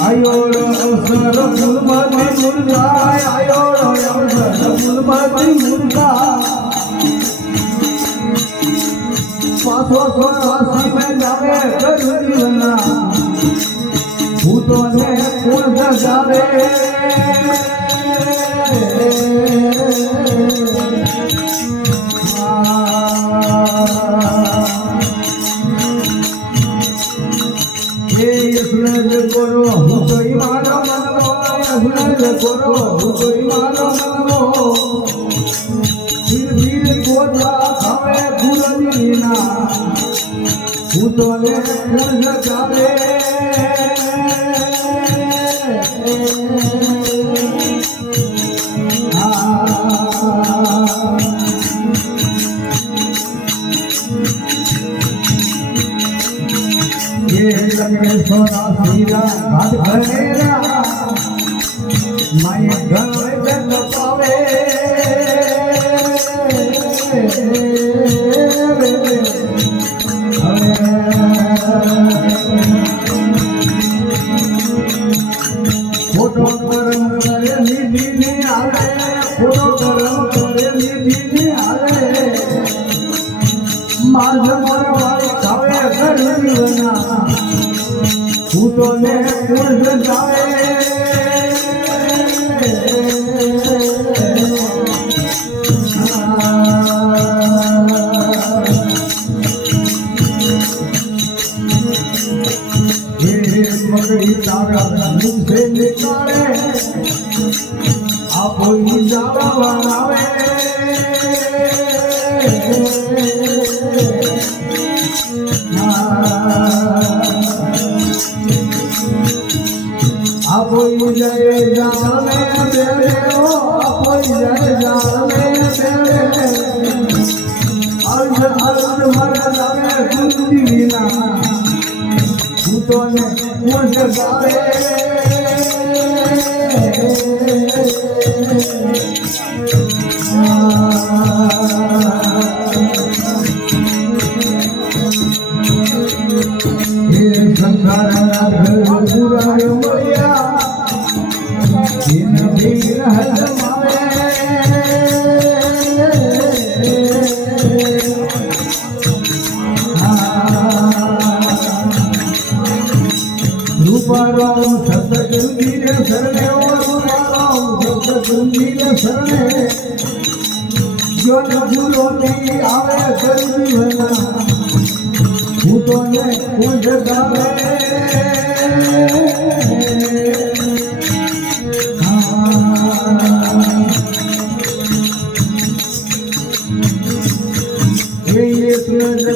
આયોડો અવસર ફૂલમાંથી મુરગા આયોડો અવસર ફૂલમાંથી મુરગા પાછો સ્વરાસી મેં જાવે ગજરીના ભૂતોને કોણ જાવે કરો હું કોઈ મારો મનમો કરો હું કોઈ મારો મનમો ધીર ધીર ગોતા ખાવે ફૂલજીના હું તો લે ફૂલ જાવે સોના સીરા હાથ ઘરેરા માય ઘરે જન પાવે ફોટો કરમ કરે લીધી આવે ફોટો કરમ કરે લીધી આવે માજ મારવાળી ખાવે ઘરના ભૂતોને પૂર્ણ જાવે મગડી તારા મુખે નીકાળે આપો જાવા બનાવે આપોઈ જય જાને બેરે ઓ આપોઈ જય જાને બેરે અર્ધ અર્ધ મન લાવે કુંડી વિના ભૂતોને કોણ ગાવે હે સંસારના ઘર પુરાયો મળ્યા જીન ભીર હજમાવે રૂપારામ સતગુરુજીને શરણે ઓ રૂપારામ સતગુરુજીને શરણે જો ભૂલોની આવે ગરમી વના ભૂતોને પૂજ ગાવે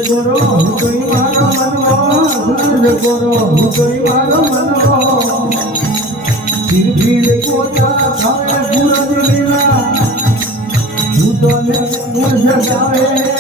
કરો હું કોઈ મારો મનવો કરો હું કોઈ મારો મનવો ધીર ધીર કોતા ખાવે ભૂલ દિલીના ભૂતોને પૂજ ગાવે